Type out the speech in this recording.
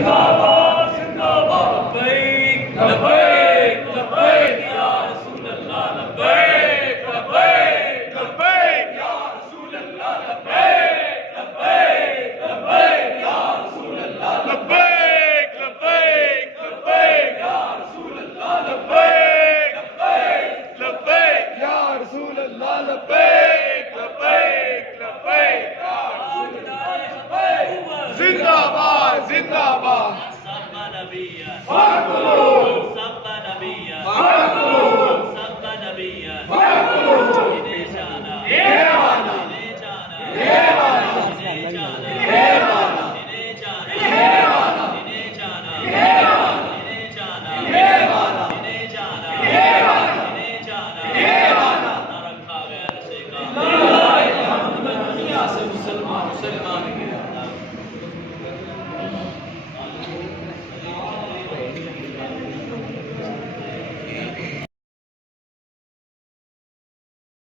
जिंदाबाद जिंदाबाद लब्बैक लब्बैक लब्बैक या रसूल अल्लाह लब्बैक लब्बैक लब्बैक या रसूल अल्लाह लब्बैक लब्बैक लब्बैक या रसूल अल्लाह लब्बैक लब्बैक लब्बैक या रसूल अल्लाह लब्बैक लब्बैक लब्बैक या रसूल अल्लाह लब्बैक लब्बैक लब्बैक या रसूल अल्लाह जिंदाबाद जिंदाबाद सब्बा नबिया फाकुलू सब्बा नबिया फाकुलू सब्बा नबिया फाकुलू इन्हें जाना येवाना इन्हें जाना येवाना इन्हें जाना येवाना इन्हें जाना येवाना इन्हें जाना येवाना इन्हें जाना येवाना इन्हें जाना येवाना इन्हें जाना येवाना ना रखा गया नशे का ला इलाहा इल्लल्लाह दुनिया से मुसलमान मुसलमान के Yeah.